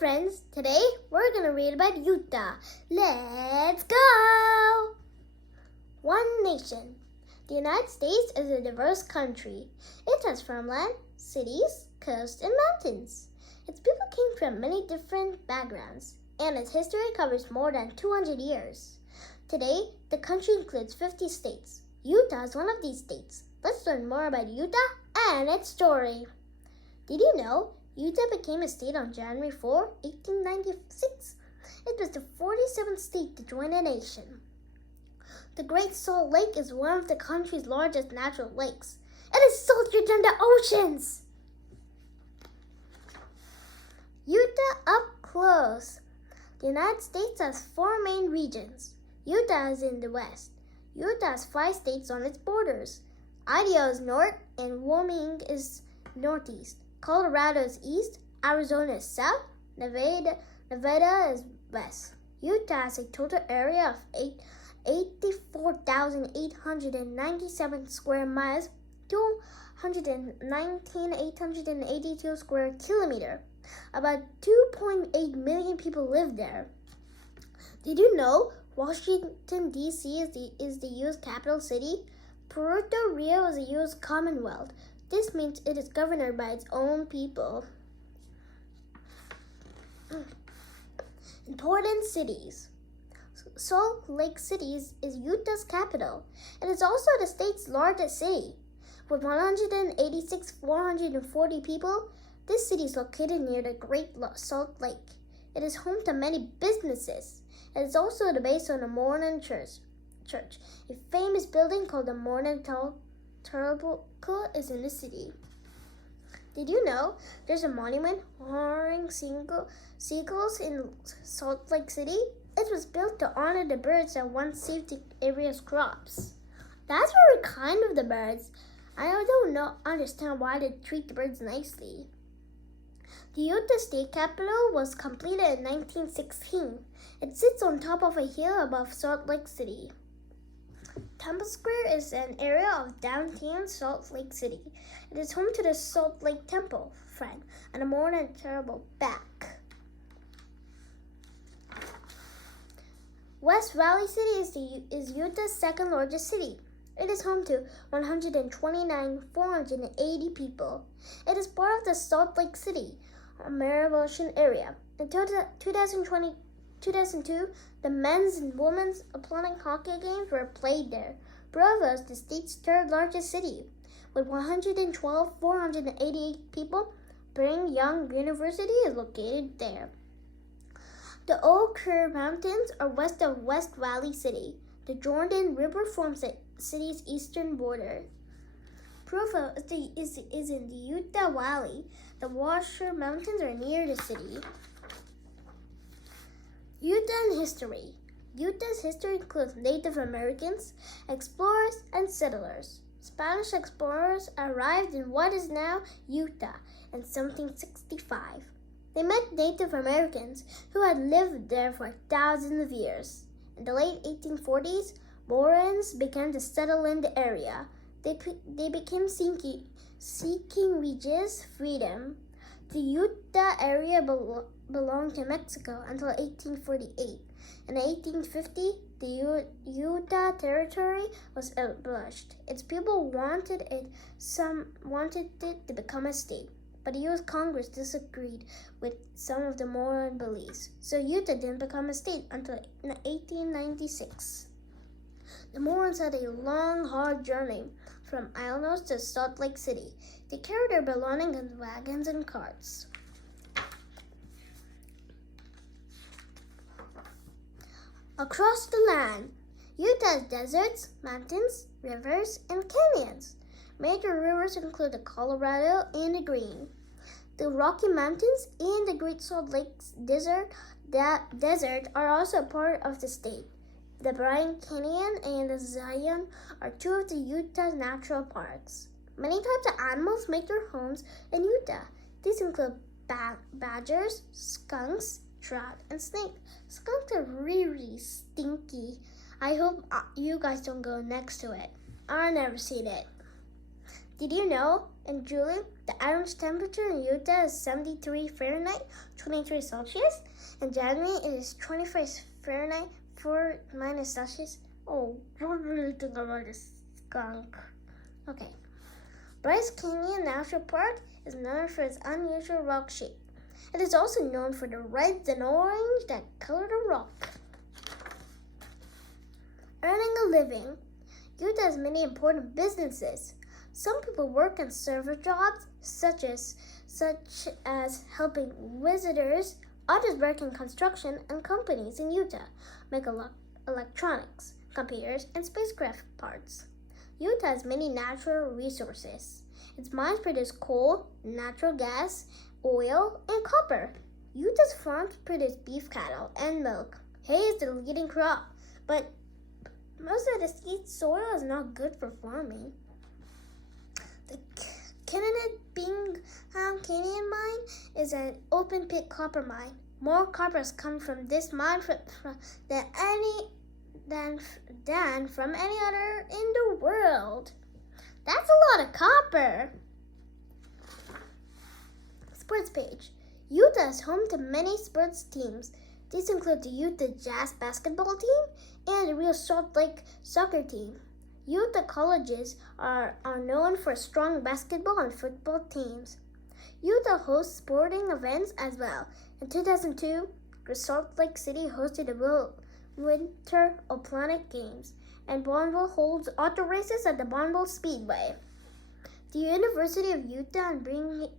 friends, today we're going to read about Utah. Let's go! One nation. The United States is a diverse country. It has farmland, cities, coasts, and mountains. Its people came from many different backgrounds, and its history covers more than 200 years. Today, the country includes 50 states. Utah is one of these states. Let's learn more about Utah and its story. Did you know Utah became a state on January 4, 1896? It was the 47th state to join the nation. The Great Salt Lake is one of the country's largest natural lakes. It is saltier than the oceans. Utah up close. The United States has 4 main regions. Utah is in the west. Utah has 5 states on its borders. Idaho is north and Wyoming is northeast. Colorado is east, Arizona is south, Nevada is west. Utah has a total area of 84,897 square miles, 219,882 square kilometers. About 2.8 million people live there. Did you know Washington, D.C. is the U.S. capital city? Puerto Rico is a U.S. Commonwealth. This means it is governed by its own people. Important cities. Salt Lake City is Utah's capital. It is also the state's largest city. With 186,440 people, this city is located near the Great Salt Lake. It is home to many businesses. It is also the base of the Mormon Church. A famous building called the Mormon Tabernacle is in the city. Did you know there's a monument honoring seagulls in Salt Lake City? It was built to honor the birds that once saved the area's crops. That's very kind of the birds. I don't understand why they treat the birds nicely. The Utah State Capitol was completed in 1916. It sits on top of a hill above Salt Lake City. Temple Square is an area of downtown Salt Lake City. It is home to the Salt Lake Temple, front, and the Mormon Tabernacle back. West Valley City is Utah's second largest city. It is home to 129,480 people. It is part of the Salt Lake City metropolitan area. In 2002, the men's and women's Olympic hockey games were played there. Provo is the state's third largest city, with 112,488 people. Brigham Young University is located there. The Eau Claire Mountains are west of West Valley City. The Jordan River forms the city's eastern border. Provo is in the Utah Valley. The Washoe Mountains are near the city. Utah and history. Utah's history includes Native Americans, explorers, and settlers. Spanish explorers arrived in what is now Utah in 1765. They met Native Americans who had lived there for thousands of years. In the late 1840s, Mormons began to settle in the area. They became seeking religious freedom. The Utah area belonged to Mexico until 1848. In 1850, the Utah Territory was abolished. Its people wanted it to become a state, but the U.S. Congress disagreed with some of the Mormon beliefs, so Utah didn't become a state until 1896. The Mormons had a long, hard journey from Illinois to Salt Lake City. They carried their belongings in wagons and carts. Across the land, Utah has deserts, mountains, rivers, and canyons. Major rivers include the Colorado and the Green. The Rocky Mountains and the Great Salt Lake Desert are also part of the state. The Bryant Canyon and the Zion are 2 of the Utah's natural parks. Many types of animals make their homes in Utah. These include badgers, skunks, trout, and snakes. Skunks are really stinky. I hope you guys don't go next to it. I've never seen it. Did you know In July, the average temperature in Utah is 73 Fahrenheit, 23 Celsius. In January, it is 25 Fahrenheit, 4 minus Celsius. Oh, don't really think about this skunk. Okay. Bryce Canyon National Park is known for its unusual rock shape. It is also known for the reds and orange that color the rock. Earning a living. Utah has many important businesses. Some people work in service jobs, such as helping visitors. Others work in construction, and companies in Utah make electronics, computers, and spacecraft parts. Utah has many natural resources. Its mines produce coal, natural gas, oil, and copper. Utah's farms produce beef cattle and milk. Hay is the leading crop, but most of the state's soil is not good for farming. The Kenneth Bingham Canyon mine is an open-pit copper mine. More copper is coming from this mine than from any other in the world. That's a lot of copper. Sports page. Utah is home to many sports teams. These include the Utah Jazz basketball team and the Real Salt Lake soccer team. Utah colleges are known for strong basketball and football teams. Utah hosts sporting events as well. In 2002, Salt Lake City hosted the Winter Olympic Games, and Bonneville holds auto races at the Bonneville Speedway. The University of Utah is bringing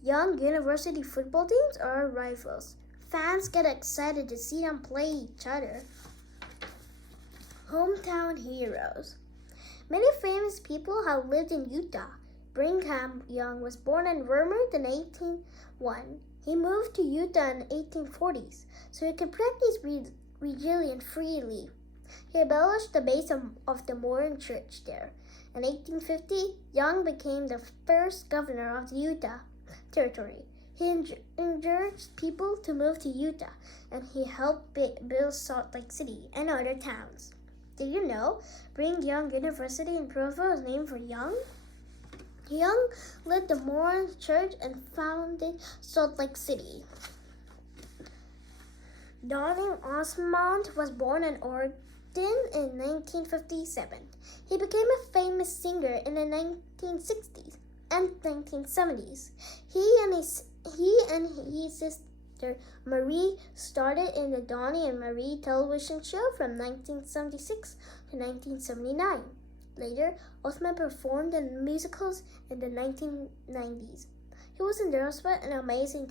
young university football teams are rivals. Fans get excited to see them play each other. Hometown heroes. Many famous people have lived in Utah. Brigham Young was born in Vermont in 1801. He moved to Utah in the 1840s so he could practice religion freely. He embellished the base of the Mormon church there. In 1850, Young became the first governor of the Utah Territory. He encouraged people to move to Utah, and he helped build Salt Lake City and other towns. Did you know Brigham Young University in Provo is named for Young? Young led the Mormon church and founded Salt Lake City. Donny Osmond was born in Oregon in 1957. He became a famous singer in the 1960s and 1970s. He and his sister Marie started in the Donny and Marie television show from 1976 to 1979. Later, Osmond performed in musicals in the 1990s. He was endorsed by an amazing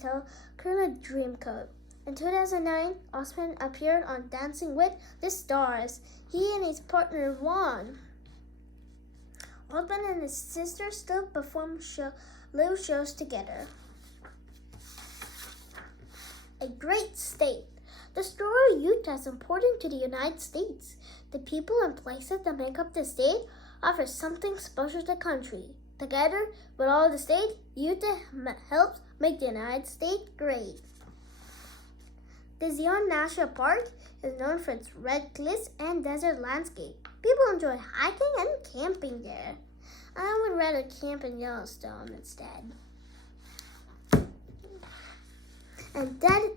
Colonel Dreamcoat. In 2009, Osmond appeared on Dancing with the Stars. He and his partner won. Osmond and his sister still perform live shows together. A great state. The story of Utah is important to the United States. The people and places that make up the state offer something special to the country. Together with all the states, Utah helps make the United States great. The Zion National Park is known for its red cliffs and desert landscape. People enjoy hiking and camping there. I would rather camp in Yellowstone instead. And that